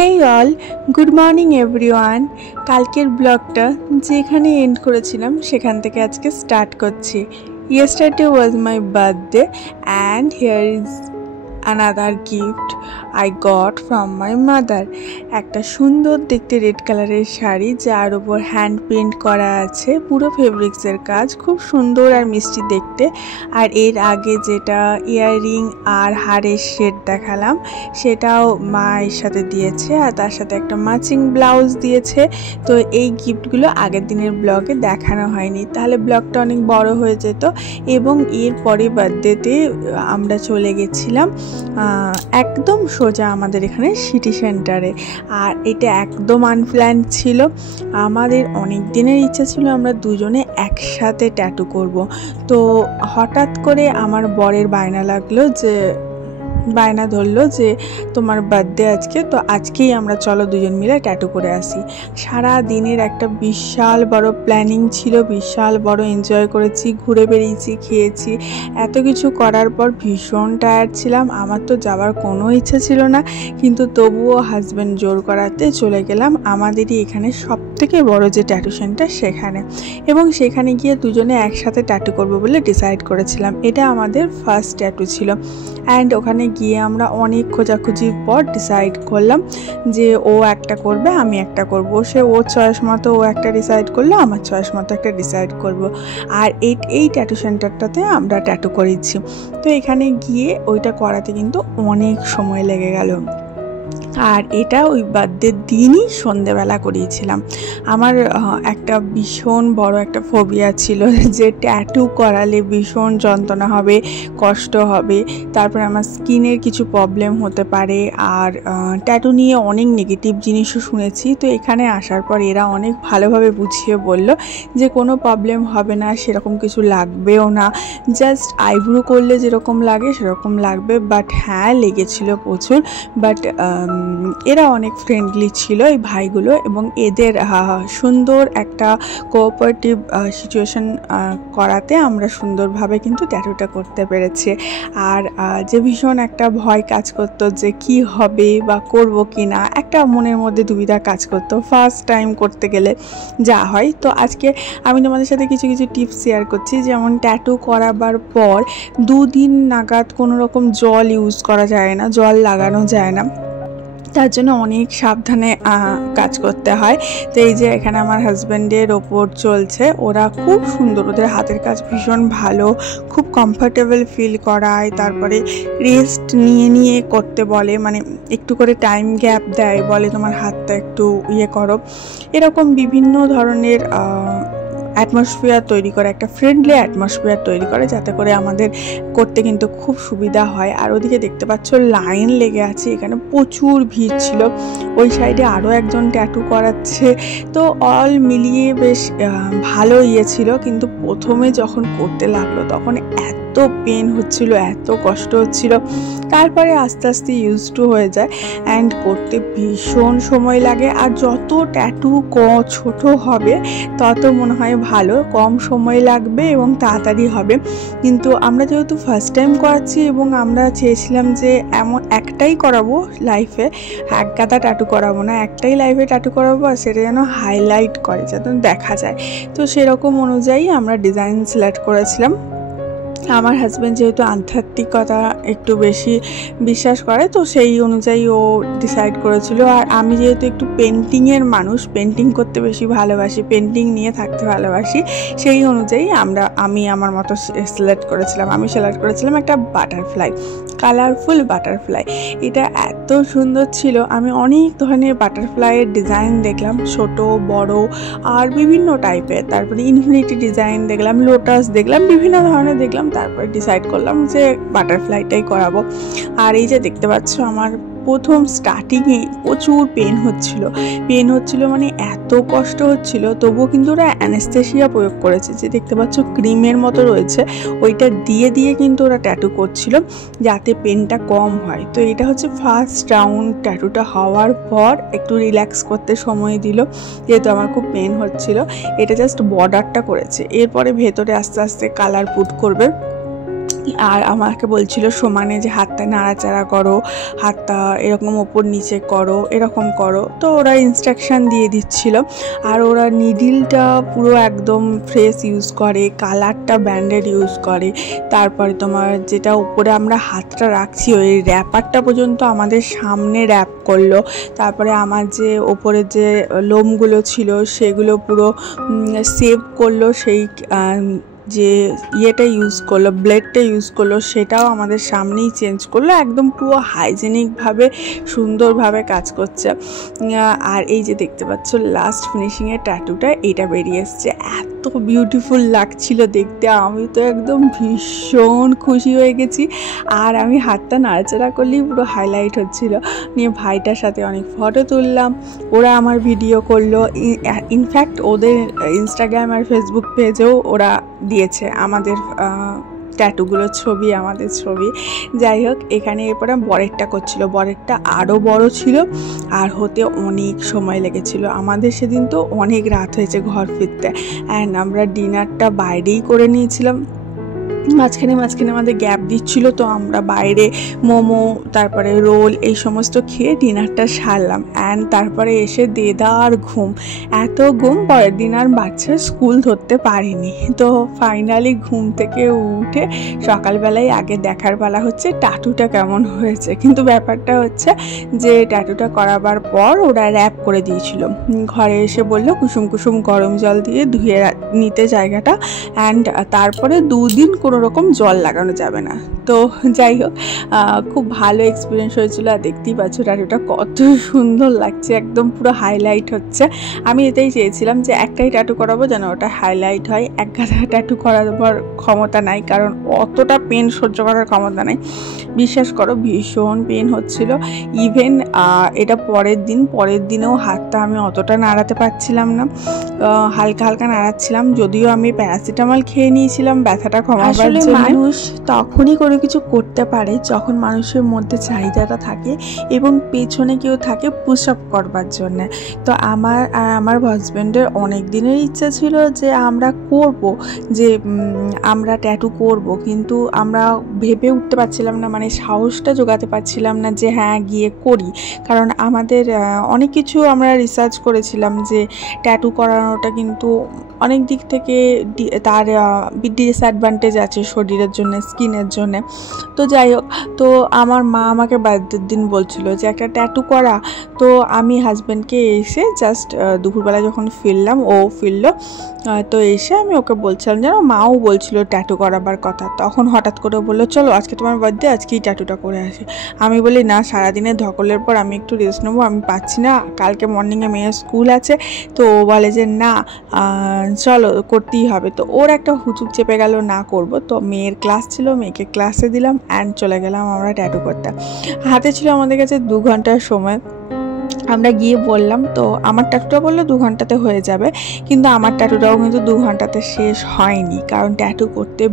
হেই all, good morning everyone. কালকের ব্লগটা যেখানে এন্ড করেছিলাম সেখান থেকে আজকে স্টার্ট করছি। Yesterday was my birthday and here is another gift I got from my mother. একটা সুন্দর দেখতে রেড কালারের শাড়ি যার উপর হ্যান্ড প্রিন্ট করা আছে, পুরো ফেব্রিক্সের কাজ, খুব সুন্দর আর মিষ্টি দেখতে। আর এর আগে যেটা ইয়াররিং আর হারের সেট দেখালাম সেটাও মায়ের সাথে দিয়েছে, আর তার সাথে একটা ম্যাচিং ব্লাউজ দিয়েছে। তো এই গিফটগুলো আগের দিনের ব্লগে দেখানো হয়নি, তাহলে ব্লগটা অনেক বড় হয়ে যেত। এবং এর পরে বার্থডেতে আমরা চলে গেছিলাম একদম সোজা আমাদের এখানে সিটি সেন্টারে। আর এটা একদম আনপ্ল্যান্ড ছিল। আমাদের অনেক দিনের ইচ্ছা ছিল আমরা দুজনে একসাথে ট্যাটু করব। তো হঠাৎ করে আমার বরের বায়না ধরলো যে তোমার বার্থডে আজকে, তো আজকেই আমরা চলো দুজন মিলে ট্যাটু করে আসি। সারা দিনের একটা বিশাল বড় প্ল্যানিং ছিল, বিশাল বড় এনজয় করেছি, ঘুরে বেরিয়েছি, খেয়েছি। এত কিছু করার পর ভীষণ টায়ার্ড ছিলাম। আমার তো যাওয়ার কোনো ইচ্ছা ছিল না, কিন্তু তবুও হাজব্যান্ড জোর করাতে চলে গেলাম আমাদেরই এখানে সবথেকে বড় যে ট্যাটু সেন্টার সেখানে। এবং সেখানে গিয়ে দুজনে একসাথে ট্যাটু করবো বলে ডিসাইড করেছিলাম। এটা আমাদের ফার্স্ট ট্যাটু ছিল। অ্যান্ড ওখানে গিয়ে আমরা অনেক খোঁজাখুঁজির পর ডিসাইড করলাম যে ও একটা করবে, আমি একটা করব। ওর চয়েস মতো ও একটা ডিসাইড করলো, আমার চয়েস মতো একটা ডিসাইড করব। আর এই ট্যাটু সেন্টারটাতে আমরা ট্যাটু করেছি। তো এখানে গিয়ে ওইটা করাতে কিন্তু অনেক সময় লেগে গেল। আর এটা ওই বার্থডের দিনই সন্ধেবেলা করিয়েছিলাম। আমার একটা ভীষণ বড় একটা ফোবিয়া ছিল যে ট্যাটু করালে ভীষণ যন্ত্রণা হবে, কষ্ট হবে, তারপরে আমার স্কিনের কিছু প্রবলেম হতে পারে। আর ট্যাটু নিয়ে অনেক নেগেটিভ জিনিসও শুনেছি। তো এখানে আসার পর এরা অনেক ভালোভাবে বুঝিয়ে বলল যে কোনো প্রবলেম হবে না, সেরকম কিছু লাগবেও না, জাস্ট আইব্রো করলে যেরকম লাগে সেরকম লাগবে। বাট হ্যাঁ, লেগেছিল প্রচুর। বাট এরা অনেক ফ্রেন্ডলি ছিল এই ভাইগুলো, এবং এদের সুন্দর একটা কোঅপারেটিভ সিচুয়েশন করাতে আমরা সুন্দরভাবে কিন্তু ট্যাটুটা করতে পেরেছি। আর যে ভীষণ একটা ভয় কাজ করতো যে কি হবে বা করব কি না, একটা মনের মধ্যে দুবিধা কাজ করতো ফার্স্ট টাইম করতে গেলে যা হয়। তো আজকে আমি তোমাদের সাথে কিছু কিছু টিপস শেয়ার করছি। যেমন ট্যাটু করাবার পর 2 দিন নাগাদ কোনো রকম জল ইউজ করা যায় না, জল লাগানো যায় না, তার জন্য অনেক সাবধানে কাজ করতে হয়। তো এই যে এখানে আমার হাজব্যান্ডের ওপর চলছে, ওরা খুব সুন্দর, ওদের হাতের কাজ ভীষণ ভালো, খুব কমফর্টেবল ফিল করায়। তারপরে রেস্ট নিয়ে করতে বলে, মানে একটু করে টাইম গ্যাপ দেয়, বলে তোমার হাতটা একটু করো। এরকম বিভিন্ন ধরনের অ্যাটমসফিয়ার তৈরি করে, একটা ফ্রেন্ডলি অ্যাটমসফিয়ার তৈরি করে, যাতে করে আমাদের করতে কিন্তু খুব সুবিধা হয়। আর ওদিকে দেখতে পাচ্ছ লাইন লেগে আছে, এখানে প্রচুর ভিড় ছিল। ওই সাইডে আরও একজন ট্যাটু করাচ্ছে। তো অল মিলিয়ে বেশ ভালো ছিল। কিন্তু প্রথমে যখন করতে লাগলো তখন এত পেন হচ্ছিল, এত কষ্ট হচ্ছিল। তারপরে আস্তে আস্তে ইউজ টু হয়ে যায়। অ্যান্ড করতে ভীষণ সময় লাগে। আর যত ট্যাটু ছোট হবে তত মনে হয় ভালো, কম সময় লাগবে এবং তাড়াতাড়ি হবে। কিন্তু আমরা যেহেতু ফার্স্ট টাইম করাচ্ছি এবং আমরা চেয়েছিলাম যে এমন একটাই করাবো লাইফে, এক গাদা ট্যাটু করাবো না, একটাই লাইফে ট্যাটু করাবো, আর সেটা যেন হাইলাইট করে, যাতে দেখা যায়। তো সেরকম অনুযায়ী আমরা ডিজাইন সিলেক্ট করেছিলাম। আমার হাজব্যান্ড যেহেতু আধ্যাত্মিকতা একটু বেশি বিশ্বাস করে, তো সেই অনুযায়ী ও ডিসাইড করেছিল। আর আমি যেহেতু একটু পেন্টিংয়ের মানুষ, পেন্টিং করতে বেশি ভালোবাসি, পেন্টিং নিয়ে থাকতে ভালোবাসি, সেই অনুযায়ী আমি আমার মতো সিলেক্ট করেছিলাম। আমি সিলেক্ট করেছিলাম একটা বাটারফ্লাই, কালারফুল বাটারফ্লাই। এটা এত সুন্দর ছিল। আমি অনেক ধরনের বাটারফ্লাইয়ের ডিজাইন দেখলাম, ছোট বড় আর বিভিন্ন টাইপের। তারপরে ইনফিনিটি ডিজাইন দেখলাম, লোটাস দেখলাম, বিভিন্ন ধরনের দেখলাম। তারপরে ডিসাইড করলাম যে বাটারফ্লাইটাই করাবো। আর এই যে দেখতে পাচ্ছ আমার প্রথম স্টার্টিংয়ে প্রচুর পেন হচ্ছিল, মানে এত কষ্ট হচ্ছিল। তবুও কিন্তু ওরা অ্যানেস্থেসিয়া প্রয়োগ করেছে, যে দেখতে পাচ্ছ ক্রিমের মতো রয়েছে, ওইটা দিয়ে কিন্তু ওরা ট্যাটু করছিল যাতে পেনটা কম হয়। তো এটা হচ্ছে ফার্স্ট রাউন্ড। ট্যাটুটা হওয়ার পর একটু রিল্যাক্স করতে সময় দিল, যেহেতু আমার খুব পেন হচ্ছিল। এটা জাস্ট বর্ডারটা করেছে, এরপরে ভেতরে আস্তে আস্তে কালার পুট করবে। আর আমাকে বলছিল সমানে যে হাতটা নাড়াচাড়া করো, হাতটা এরকম ওপর নিচে করো, এরকম করো। তো ওরা ইনস্ট্রাকশান দিয়ে দিচ্ছিল। আর ওরা নিডিলটা পুরো একদম ফ্রেশ ইউজ করে, কালারটা ব্র্যান্ডেড ইউজ করে। তারপরে তোমার যেটা উপরে আমরা হাতটা রাখছি ওই র্যাপারটা পর্যন্ত আমাদের সামনে র্যাপ করলো। তারপরে আমার যে ওপরে যে লোমগুলো ছিল সেগুলো পুরো সেভ করলো, সেই যে ইয়েটা ইউজ করলো, ব্লেডটা ইউজ করলো, সেটাও আমাদের সামনেই চেঞ্জ করলো। একদম পুরো হাইজেনিকভাবে সুন্দরভাবে কাজ করছে। আর এই যে দেখতে পাচ্ছ লাস্ট ফিনিশিংয়ের ট্যাটুটা, এটা বেরিয়ে এসছে। এত বিউটিফুল লাগছিল দেখতে, আমি তো একদম ভীষণ খুশি হয়ে গেছি। আর আমি হাতটা নাড়াচাড়া করলেই পুরো হাইলাইট হচ্ছিল। নিয়ে ভাইটার সাথে অনেক ফটো তুললাম, ওরা আমার ভিডিও করলো। ইনফ্যাক্ট ওদের ইনস্টাগ্রাম আর ফেসবুক পেজেও ওরা দিয়েছে আমাদের ট্যাটুগুলোর ছবি, আমাদের ছবি। যাই হোক, এখানে এরপরে বরেরটা করছিল। বরেরটা আরও বড় ছিল আর হতে অনেক সময় লেগেছিল। আমাদের সেদিন তো অনেক রাত হয়েছে ঘর ফিরতে। অ্যান্ড আমরা ডিনারটা বাইরেই করে নিয়েছিলাম। মাঝখানে আমাদের গ্যাপ দিচ্ছিল, তো আমরা বাইরে মোমো, তারপরে রোল, এই সমস্ত খেয়ে ডিনারটা সারলাম। অ্যান্ড তারপরে এসে দেদার ঘুম, এত ঘুম, পরের দিন আর বাচ্চার স্কুল ধরতে পারিনি। তো ফাইনালি ঘুম থেকে উঠে সকালবেলায় আগে দেখার বেলা হচ্ছে ট্যাটুটা কেমন হয়েছে। কিন্তু ব্যাপারটা হচ্ছে যে ট্যাটুটা করাবার পর ওরা র্যাপ করে দিয়েছিল। ঘরে এসে বললো কুসুম কুসুম গরম জল দিয়ে ধুয়ে নিতে জায়গাটা, অ্যান্ড তারপরে 2 দিন কোনো রকম জল লাগানো যাবে না। তো যাই হোক, খুব ভালো এক্সপিরিয়েন্স হয়েছিল। আর দেখতেই পাচ্ছ ট্যাটুটা কত সুন্দর লাগছে, একদম পুরো হাইলাইট হচ্ছে। আমি এটাই চেয়েছিলাম যে একটাই ট্যাটু করাবো যেন ওটা হাইলাইট হয়। এক গাদা ট্যাটু করাবার ক্ষমতা নাই, কারণ অতটা পেন সহ্য করার ক্ষমতা নাই। বিশ্বাস করো ভীষণ পেন হচ্ছিল। ইভেন এটা পরের দিনেও হাতটা আমি অতটা নাড়াতে পারছিলাম না, হালকা হালকা নাড়াচ্ছিলাম। যদিও আমি প্যারাসিটামল খেয়ে নিয়েছিলাম ব্যথাটা কমাবার জন্য। মানুষ তখনই কোনো কিছু করতে পারে যখন মানুষের মধ্যে চাহিদাটা থাকে এবং পেছনে কেউ থাকে পুশ আপ করবার জন্য। তো আমার আর আমার হাজব্যান্ডের অনেক দিনের ইচ্ছা ছিল যে আমরা করব, যে আমরা ট্যাটু করব, কিন্তু আমরা ভেবে উঠতে পারছিলাম না, মানে সাহসটা জোগাতে পারছিলাম না যে হ্যাঁ গিয়ে করি। কারণ আমাদের অনেক কিছু আমরা রিসার্চ করেছিলাম যে ট্যাটু করানোটা কিন্তু অনেক দিক থেকে তার ডিসঅ্যাডভান্টেজ আছে শরীরের জন্য, স্কিনের জন্য। তো যাই হোক, তো আমার মা আমাকে বার্থডের দিন বলছিল যে একটা ট্যাটু করা। তো আমি হাজব্যান্ডকে এসে জাস্ট দুপুরবেলা যখন ফিরলাম, ও ফিরলো, তো এসে আমি ওকে বলছিলাম, যেন মাও বলছিল ট্যাটু করাবার কথা। তখন হঠাৎ করে বললো চলো আজকে তোমার বার্থডে, আজকেই ট্যাটুটা করে আসি। আমি বলি না, সারাদিনের ধকলের পর আমি একটু রেস্ট নেবো, আমি পাচ্ছি না, কালকে মর্নিংয়ে মেয়ের স্কুল আছে। তো ও বলে যে না চলো করতেই হবে। তো ওর একটা হুচুক চেপে গেল না করব। তো মেয়ের ক্লাস ছিল, মেয়েকে ক্লাসে দিলাম, অ্যান্ড চলে গেলাম আমরা ট্যাটু করতে। হাতে ছিল আমাদের কাছে 2 ঘন্টার সময়। আমরা গিয়ে বললাম, তো আমার ট্যাটুটা বললো 2 ঘন্টাতে হয়ে যাবে, কিন্তু আমার ট্যাটুটাও কিন্তু 2 ঘন্টাতে শেষ হয়নি। কারণ ট্যাটু করতে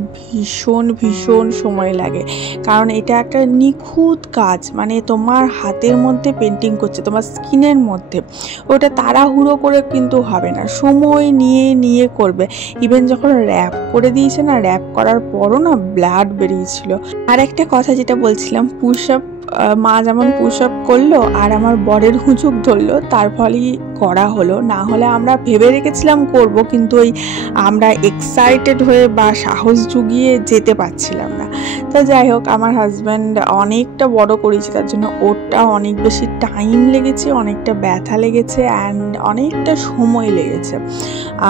ভীষণ সময় লাগে, কারণ এটা একটা নিখুঁত কাজ। মানে তোমার হাতের মধ্যে পেন্টিং করছে, তোমার স্কিনের মধ্যে, ওটা তাড়াহুড়ো করে কিন্তু হবে না, সময় নিয়ে করবে। ইভেন যখন র্যাপ করে দিয়েছে না, র্যাপ করার পরও না ব্লাড বেরিয়েছিল। আর একটা কথা যেটা বলছিলাম, পুশ আপ, মা যেমন পুশ আপ করলো আর আমার বরের হুঁচুক ধরলো, তার ফলেই করা হলো। না হলে আমরা ভেবে রেখেছিলাম করব, কিন্তু ওই আমরা এক্সাইটেড হয়ে বা সাহস জুগিয়ে যেতে পারছিলাম না। তো যাই হোক, আমার হাজব্যান্ড অনেকটা বড় করেছে, তার জন্য ওরটা অনেক বেশি টাইম লেগেছে, অনেকটা ব্যথা লেগেছে, অ্যান্ড অনেকটা সময় লেগেছে।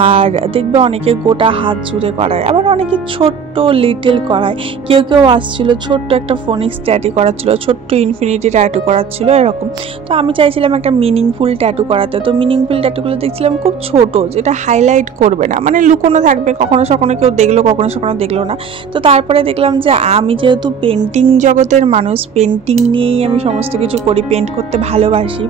আর দেখবে অনেকে গোটা হাত জুড়ে করায়, আবার অনেকে ছোট্ট লিটল করায়। কেউ আসছিল ছোট্ট একটা ফোনিক্স ট্যাটু করাচ্ছিল, ছোট্ট ইনফিনিটি ট্যাটু করাচ্ছিল, এরকম। তো আমি চাইছিলাম একটা মিনিংফুল ট্যাটু করাতে। তো মিনিংফুল ট্যাটুগুলো দেখছিলাম খুব ছোট, যেটা হাইলাইট করবে না, মানে লুকোনো থাকবে, কখনো সখনো কেউ দেখলো, কখনো সখনো দেখলো না। তো তারপরে দেখলাম যে আমি যেহেতু পেন্টিং জগতের মানুষ, পেন্টিং নিয়েই আমি সমস্ত কিছু করি, পেন্ট করতে ভালোবাসি,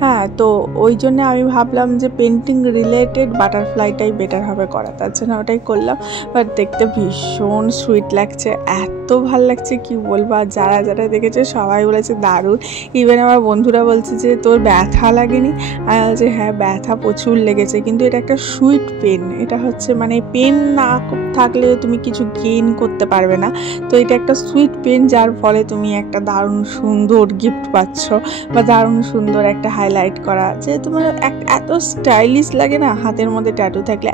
হ্যাঁ, তো ওই জন্য আমি ভাবলাম যে পেন্টিং রিলেটেড বাটারফ্লাইটাই বেটার হবে করা, তার জন্য ওটাই করলাম। বাট দেখতে ভীষণ সুইট লাগছে, এত ভাল লাগছে কি বলবো। আর যারা দেখেছে সবাই বলেছে দারুণ। ইভেন আমার বন্ধুরা বলছে যে তোর ব্যথা লাগেনি? আমি বলছি হ্যাঁ ব্যথা প্রচুর লেগেছে, কিন্তু এটা একটা সুইট পেন। এটা হচ্ছে মানে পেন না থাকলে তুমি কিছু গেইন করতে পারবে না। তো এটা একটা সুইট পেন, যার ফলে তুমি একটা দারুণ সুন্দর গিফট পাচ্ছ বা দারুণ সুন্দর একটা হাইলাইট করা, যে তোমার এত স্টাইলিশ লাগে না হাতের মধ্যে ট্যাটু থাকলে।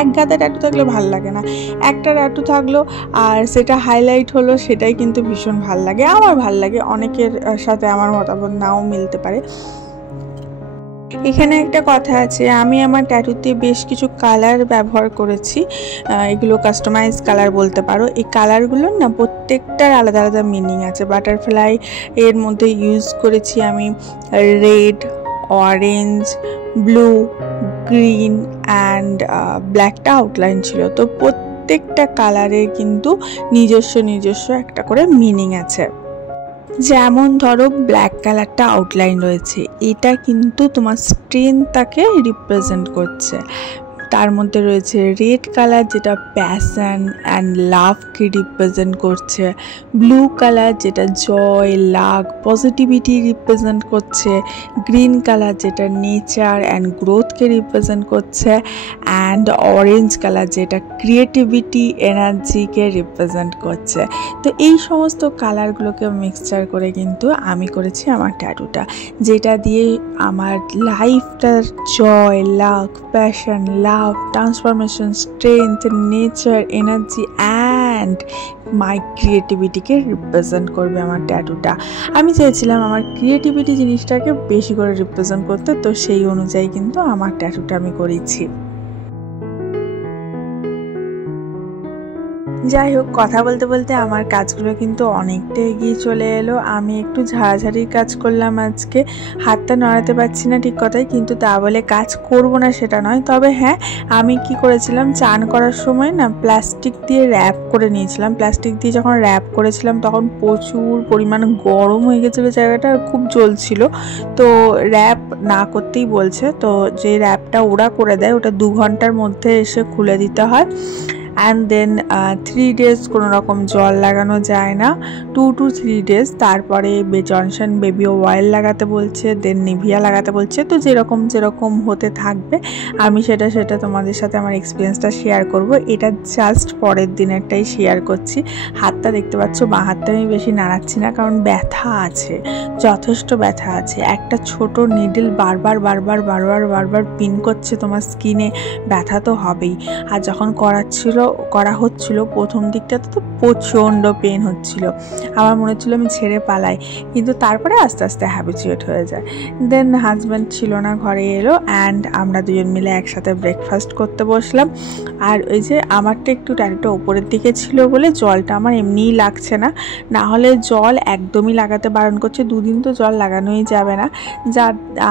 এক গাদা ট্যাটু থাকলে ভালো লাগে না, একটা ট্যাটু থাকলো আর সেটা হাইলাইট হলো, সেটাই কিন্তু ভীষণ ভালো লাগে। আমার ভালো লাগে, অনেকের সাথে আমার মতামত নাও মিলতে পারে। এখানে একটা কথা আছে, আমি আমার ট্যাটুতে বেশ কিছু কালার ব্যবহার করেছি, এগুলো কাস্টমাইজ কালার বলতে পারো। এই কালারগুলোর না প্রত্যেকটার আলাদা আলাদা মিনিং আছে। বাটারফ্লাই এর মধ্যে ইউজ করেছি আমি red, orange, blue, green and ব্ল্যাকটা আউটলাইন ছিল। তো প্রত্যেকটা কালারের কিন্তু নিজস্ব একটা করে মিনিং আছে। যেমন ধরো ব্ল্যাক কালারটা আউটলাইন রয়েছে, এটা কিন্তু তোমার স্ট্রেংথটাকে রিপ্রেজেন্ট করছে। তার মধ্যে রয়েছে রেড কালার, যেটা প্যাশন অ্যান্ড লাভকে রিপ্রেজেন্ট করছে। ব্লু কালার, যেটা জয়, লাক, পজিটিভিটি রিপ্রেজেন্ট করছে। গ্রিন কালার, যেটা নেচার অ্যান্ড গ্রোথকে রিপ্রেজেন্ট করছে। অ্যান্ড অরেঞ্জ কালার, যেটা ক্রিয়েটিভিটি, এনার্জিকে রিপ্রেজেন্ট করছে। তো এই সমস্ত কালারগুলোকে মিক্সচার করে কিন্তু আমি করেছি আমার ট্যাটুটা, যেটা দিয়ে আমার লাইফটার joy, luck, passion, love, transformation, strength, nature, energy and my ক্রিয়েটিভিটিকে রিপ্রেজেন্ট করবে আমার ট্যাটুটা। আমি চাইছিলাম আমার ক্রিয়েটিভিটি জিনিসটাকে বেশি করে রিপ্রেজেন্ট করতে, তো সেই অনুযায়ী কিন্তু আমার ট্যাটুটা আমি করেছি। যাই হোক, কথা বলতে বলতে আমার কাজগুলো কিন্তু অনেকটা এগিয়ে চলে এলো। আমি একটু ঝাড়াঝাড়ির কাজ করলাম আজকে, হাতটা নড়াতে পারছি না ঠিক কথাই, কিন্তু তা বলে কাজ করব না সেটা নয়। তবে হ্যাঁ, আমি কি করেছিলাম, চান করার সময় না প্লাস্টিক দিয়ে র্যাপ করে নিয়েছিলাম। প্লাস্টিক দিয়ে যখন র্যাপ করেছিলাম তখন প্রচুর পরিমাণে গরম হয়ে গেছিলো জায়গাটা, খুব জ্বলছিল। তো র্যাপ না করতেই বলছে, তো যে র্যাপটা ওরা করে দেয় ওটা 2 ঘন্টার মধ্যে এসে খুলে দিতে হয়। অ্যান্ড দেন 3 days কোনো রকম জল লাগানো যায় না, 2 to 3 days। তারপরে জনসন বেবি অয়েল লাগাতে বলছে, দেন নিভিয়া লাগাতে বলছে। তো যেরকম হতে থাকবে আমি সেটা তোমাদের সাথে আমার এক্সপিরিয়েন্সটা শেয়ার করব। এটা জাস্ট পরের দিনেরটাই শেয়ার করছি। হাতটা দেখতে পাচ্ছ, বাঁ হাতটা আমি বেশি নাড়াচ্ছি না, কারণ ব্যথা আছে, যথেষ্ট ব্যথা আছে। একটা ছোট নিডল বারবার পিন করছে তোমার স্কিনে, ব্যথা তো হবেই। আর যখন করা হচ্ছিল প্রথম দিকটাতে তো প্রচণ্ড পেন হচ্ছিল, আমার মনে হচ্ছিল আমি ছেড়ে পালাই, কিন্তু তারপরে আস্তে আস্তে হ্যাবিচুয়েট হয়ে যায়। দেন হাজব্যান্ড ছিল না, ঘরে এলো অ্যান্ড আমরা দুজন মিলে একসাথে ব্রেকফাস্ট করতে বসলাম। আর ওই যে আমারটা একটু ট্যাটুটা ওপরের দিকে ছিল বলে জলটা আমার এমনিই লাগছে না, না হলে জল একদমই লাগাতে বারণ করছে। 2 দিন তো জল লাগানোই যাবে না,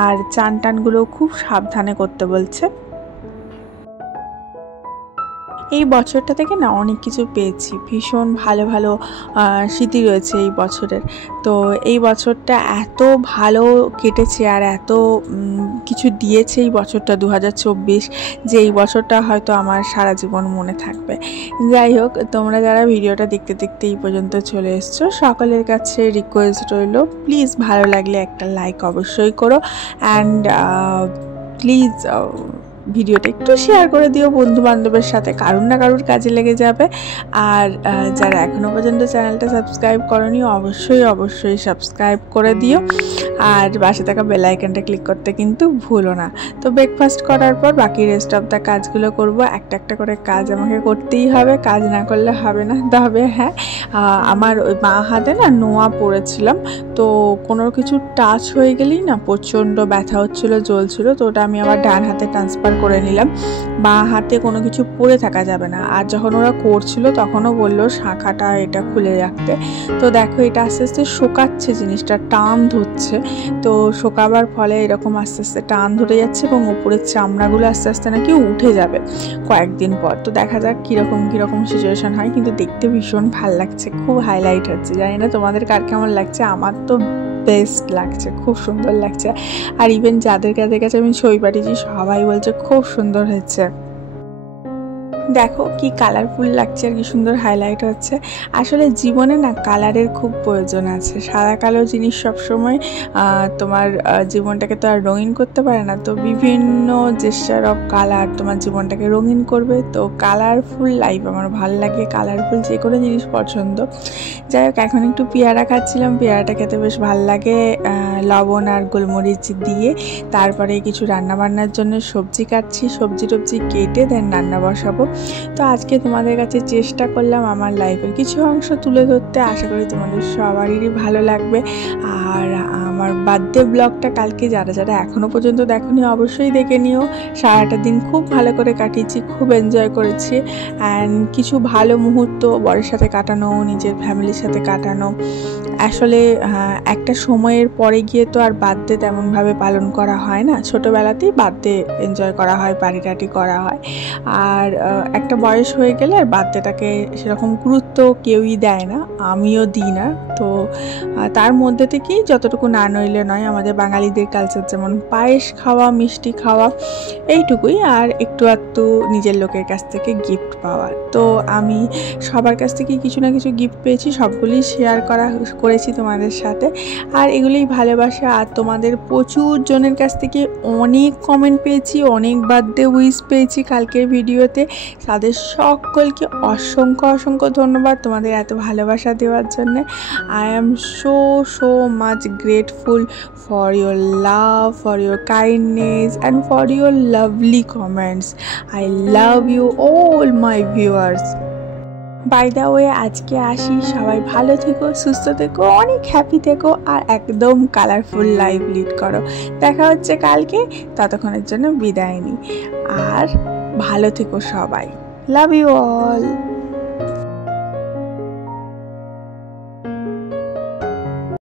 আর চান টানগুলো খুব সাবধানে করতে বলছে। এই বছরটা থেকে না অনেক কিছু পেয়েছি, ভীষণ ভালো ভালো স্মৃতি রয়েছে এই বছরের। তো এই বছরটা এত ভালো কেটেছে আর এত কিছু দিয়েছে এই বছরটা 2024, যে এই বছরটা হয়তো আমার সারা জীবন মনে থাকবে। যাই হোক, তোমরা যারা ভিডিওটা দেখতে দেখতে এই পর্যন্ত চলে এসছো, সকলের কাছে রিকোয়েস্ট রইল, প্লিজ ভালো লাগলে একটা লাইক অবশ্যই করো অ্যান্ড প্লিজ ভিডিওটা একটু শেয়ার করে দিও বন্ধু বান্ধবের সাথে, কারুর না কারুর কাজে লেগে যাবে। আর যারা এখনও পর্যন্ত চ্যানেলটা সাবস্ক্রাইব করোনি অবশ্যই সাবস্ক্রাইব করে দিও, আর পাশে থাকা বেল আইকনটা ক্লিক করতে কিন্তু ভুলো না। তো ব্রেকফাস্ট করার পর বাকি রেস্ট অফ দ্য কাজগুলো করব। একটা করে কাজ আমাকে করতেই হবে, কাজ না করলে হবে না। তবে হ্যাঁ, আমার ওই বাঁ হাতে না নোয়া পড়েছিলাম, তো কোনো কিছু টাচ হয়ে গেলেই না প্রচণ্ড ব্যথা হচ্ছিলো, জ্বলছিল। তো ওটা আমি আবার ডান হাতে ট্রান্সফার করে নিলাম, বাঁ হাতে কোনো কিছু পরে থাকা যাবে না। আর যখন ওরা করছিল তখনও বললো শাখাটা এটা খুলে রাখতে। তো দেখো, এটা আস্তে আস্তে শোকাচ্ছে, জিনিসটা টান ধরছে। তো শোকাবার ফলে এরকম আস্তে আস্তে টান ধরে যাচ্ছে এবং উপরের চামড়াগুলো আস্তে আস্তে নাকি উঠে যাবে কয়েকদিন পর। তো দেখা যাক কীরকম সিচুয়েশান হয়, কিন্তু দেখতে ভীষণ ভাল লাগছে, খুব হাইলাইট হচ্ছে। জানি না তোমাদের কার কেমন লাগছে, আমার তো বেস্ট লাগছে, খুব সুন্দর লাগছে। আর ইভেন যাদের কাছে আমি ছবি পাঠিয়েছি সবাই বলছে খুব সুন্দর হয়েছে। দেখো কি কালারফুল লাগছে আর কি সুন্দর হাইলাইট হচ্ছে। আসলে জীবনে না কালারের খুব প্রয়োজন আছে। সাদা কালো জিনিস সবসময় তোমার জীবনটাকে তো আর রঙিন করতে পারে না। তো বিভিন্ন জেস্টার অফ কালার তোমার জীবনটাকে রঙিন করবে। তো কালারফুল লাইফ আমার ভালো লাগে, কালারফুল যে কোনো জিনিস পছন্দ। যাই হোক, এখন একটু পেয়ারা খাচ্ছিলাম। পেয়ারাটা খেতে বেশ ভালো লাগে লবণ আর গোলমরিচ দিয়ে। তারপরে কিছু রান্নাবান্নার জন্য সবজি কাটছি, সবজি টবজি কেটে দেন রান্না বসাবো। তো আজকে তোমাদের কাছে চেষ্টা করলাম আমার লাইফের কিছু অংশ তুলে ধরতে। আশা করি তোমাদের সবারই ভালো লাগবে। আর আমার বার্থডে ব্লগটা কালকে যারা যারা এখনও পর্যন্ত দেখোনি অবশ্যই দেখে নিও। সারাটা দিন খুব ভালো করে কাটিয়েছি, খুব এনজয় করেছি। অ্যান্ড কিছু ভালো মুহূর্ত বরের সাথে কাটানো, নিজের ফ্যামিলির সাথে কাটানো। আসলে একটা সময়ের পরে গিয়ে তো আর বার্থডে তেমনভাবে পালন করা হয় না। ছোটোবেলাতেই বার্থডে এনজয় করা হয়, পার্টি টাটি করা হয়। আর একটা বয়স হয়ে গেলে আর বার্থডেটাকে সেরকম গুরুত্ব কেউই দেয় না, আমিও দিই না। তো তার মধ্যে থেকেই যতটুকু না নইলে নয়, আমাদের বাঙালিদের কালচার যেমন পায়েস খাওয়া, মিষ্টি খাওয়া, এইটুকুই। আর একটু আধটু নিজের লোকের কাছ থেকে গিফট পাওয়া। তো আমি সবার কাছ থেকে কিছু না কিছু গিফট পেয়েছি, সবগুলি শেয়ার করেছি তোমাদের সাথে। আর এগুলোই ভালোবাসা। আর তোমাদের প্রচুর জনের কাছ থেকে অনেক কমেন্ট পেয়েছি, অনেক বার্থডে উইশ পেয়েছি কালকের ভিডিওতে। তাদের সকলকে অসংখ্য অসংখ্য ধন্যবাদ তোমাদের এত ভালোবাসা দেওয়ার জন্য। I am so much grateful for your love, for your kindness and for your lovely comments. I love you all my viewers. By the way, আজকে আসি। সবাই ভালো থেকো, সুস্থ থেকো, অনেক হ্যাপি থেকো আর একদম কালারফুল লাইফ লিড করো। দেখা হচ্ছে কালকে, ততক্ষণের জন্য বিদায় নিই। আর ভালো থেকো সবাই। Love you all.